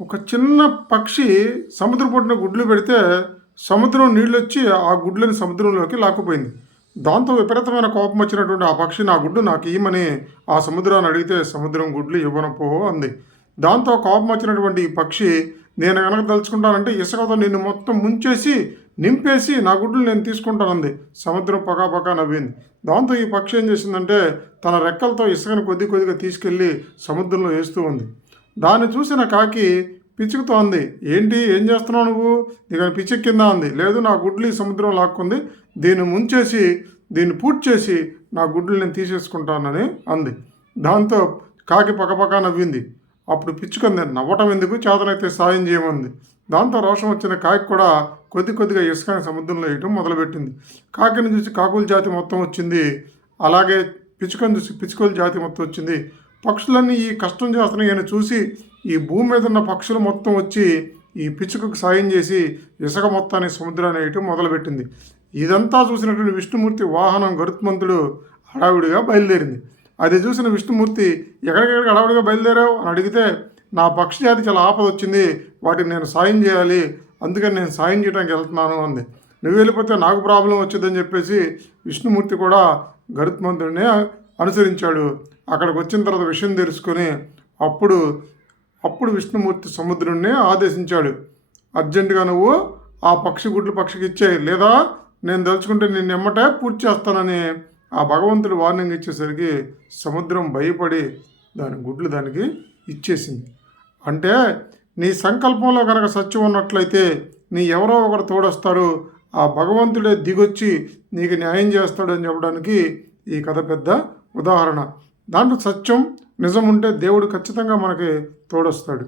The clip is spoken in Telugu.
ఒక చిన్న పక్షి సముద్ర పొట్టున గుడ్లు పెడితే సముద్రం నీళ్ళొచ్చి ఆ గుడ్లని సముద్రంలోకి లాక్కుపోయింది. దాంతో విపరీతమైన కోపం వచ్చినటువంటి ఆ పక్షి నా గుడ్డు నాకు ఇయ్యమని ఆ సముద్రాన్ని అడిగితే సముద్రం గుడ్లు ఇవ్వను పో అంది. దాంతో కోపం వచ్చినటువంటి ఈ పక్షి నేను కనుక తలుచుకుంటానంటే ఇసుకతో నిన్ను మొత్తం ముంచేసి నింపేసి నా గుడ్లు నేను తీసుకుంటానంది. సముద్రం పకాపకా నవ్వింది. దాంతో ఈ పక్షి ఏం చేసిందంటే తన రెక్కలతో ఇసుకను కొద్ది కొద్దిగా తీసుకెళ్ళి సముద్రంలో వేస్తూ ఉంది. దాన్ని చూసిన కాకి పిచ్చుకుతో అంది, ఏంటి ఏం చేస్తున్నావు నువ్వు, నీకు పిచ్చెక్కిందా అంది. లేదు, నా గుడ్లు ఈ సముద్రం లాక్కుంది, దీన్ని ముంచేసి దీన్ని పూర్తి చేసి నా గుడ్లు నేను తీసేసుకుంటానని అంది. దాంతో కాకి పక్కపక్క నవ్వింది. అప్పుడు పిచ్చుకంది, నవ్వటం ఎందుకు, చేతనైతే సాయం చేయమంది. దాంతో రోషం వచ్చిన కాకి కూడా కొద్ది కొద్దిగా ఇసుకని సముద్రంలో వేయటం మొదలుపెట్టింది. కాకిని చూసి కాకుల జాతి మొత్తం వచ్చింది, అలాగే పిచ్చుకని చూసి పిచ్చుకల జాతి మొత్తం వచ్చింది. పక్షులన్నీ ఈ కష్టం చేస్తున్నాయని చూసి ఈ భూమి మీద ఉన్న పక్షులు మొత్తం వచ్చి ఈ పిచ్చుకకు సాయం చేసి ఇసుక మొత్తాన్ని సముద్రాన్ని వేయటం మొదలుపెట్టింది. ఇదంతా చూసినటువంటి విష్ణుమూర్తి వాహనం గరుత్మంతుడు హడావిడిగా బయలుదేరింది. అది చూసిన విష్ణుమూర్తి, ఎక్కడికెక్కడికి హడావిడిగా బయలుదేరావు అని అడిగితే, నా పక్షి జాతి చాలా ఆపద వచ్చింది, వాటికి నేను సాయం చేయాలి, అందుకని నేను సాయం చేయడానికి వెళ్తున్నాను అంది. నువ్వు వెళ్ళిపోతే నాకు ప్రాబ్లం వచ్చిందని చెప్పేసి విష్ణుమూర్తి కూడా గరుత్మంతుడిని అనుసరించాడు. అక్కడికి వచ్చిన తర్వాత విషయం తెలుసుకొని అప్పుడు విష్ణుమూర్తి సముద్రుడిని ఆదేశించాడు, అర్జెంటుగా నువ్వు ఆ పక్షి గుడ్లు పక్షికి ఇచ్చేయి, లేదా నేను తలుచుకుంటే నిన్ను ఎమ్మటే పూర్తి చేస్తానని ఆ భగవంతుడు వార్నింగ్ ఇచ్చేసరికి సముద్రం భయపడి దాని గుడ్లు దానికి ఇచ్చేసింది. అంటే నీ సంకల్పంలో కనుక సత్యం ఉన్నట్లయితే నీ ఎవరో ఒకరు తోడొస్తారు, ఆ భగవంతుడే దిగొచ్చి నీకు న్యాయం చేస్తాడు అని చెప్పడానికి ఈ కథ పెద్ద ఉదాహరణ. దాంట్లో సత్యం నిజం ఉంటే దేవుడు ఖచ్చితంగా మనకి తోడొస్తాడు.